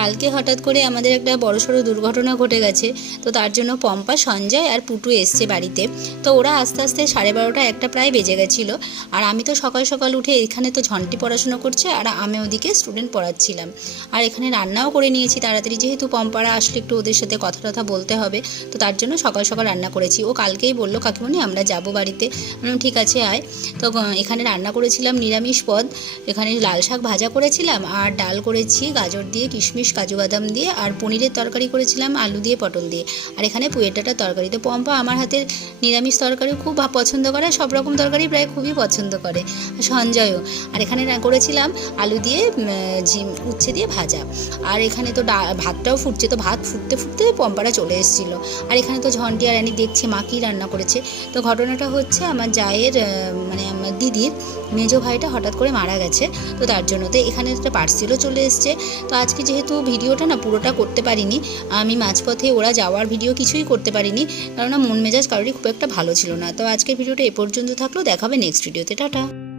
কালকে হঠাৎ করে আমাদের একটা বড়সড় দুর্ঘটনা ঘটে গেছে। তো তার জন্য পম্পা, সঞ্জয় আর পুটু এসছে বাড়িতে। তো ওরা আস্তে আস্তে 12:30 একটা প্রায় বেজে গেছিলো। আর আমি তো সকাল সকাল উঠে এখানে তো ঝন্টি পড়াশুনো করছে আর আমি ওদিকে স্টুডেন্ট পড়াচ্ছিলাম। আর এখানে রান্নাও করে নিয়েছি তাড়াতাড়ি, যেহেতু পম্পারা আসলে একটু ওদের সাথে কথা টথা বলতে হবে। তো তার জন্য সকাল সকাল রান্না করেছি। ও কালকেই বললো, কাকিমণি আমরা যাব বাড়িতে। ঠিক আছে আয়। তো এখানে রান্না করেছিলাম নিরামিষ পদ। এখানে লাল শাক ভাজা করেছিলাম আর ডাল করেছি গাজর দিয়ে, কিশমিশ, কাজু বাদাম দিয়ে, আর পনিরের তরকারি করেছিলাম আলু দিয়ে, পটল দিয়ে। আর এখানে পুঁয়ের ডাঁটার তরকারি। তো পম্পা আমার হাতের নিরামিষ তরকারি খুব পছন্দ করে, সব রকম তরকারি প্রায় খুবই পছন্দ করে, সঞ্জয়ও। আর এখানে করেছিলাম আলু দিয়ে উচ্ছে দিয়ে ভাজা। আর এখানে তো ভাতটাও ফুটছে। তো ভাত ফুটতে ফুটতে পম্পারা চলে এসেছিলো। আর এখানে তো ঝন্টি আর রানি দেখছে মা কী রান্না করেছে। তো ঘটনাটা হচ্ছে আমার জায়ের মানে আমার দিদির মেজো ভাইটা হঠাৎ করে মারা গেছে। তো তার জন্য তো এখানে একটা পার্সেলও চলে এসছে। তো আজকে যেহেতু ভিডিওটা না পুরোটা করতে পারিনি, আমি মাঝপথে ওরা যাওয়ার ভিডিও কিছুই করতে পারিনি, কারণ মন মেজাজ কারোরই খুব একটা ভালো ছিল না। তো আজকের ভিডিওটা এ পর্যন্ত থাকলো, দেখা হবে নেক্সট ভিডিওতে। টাটা।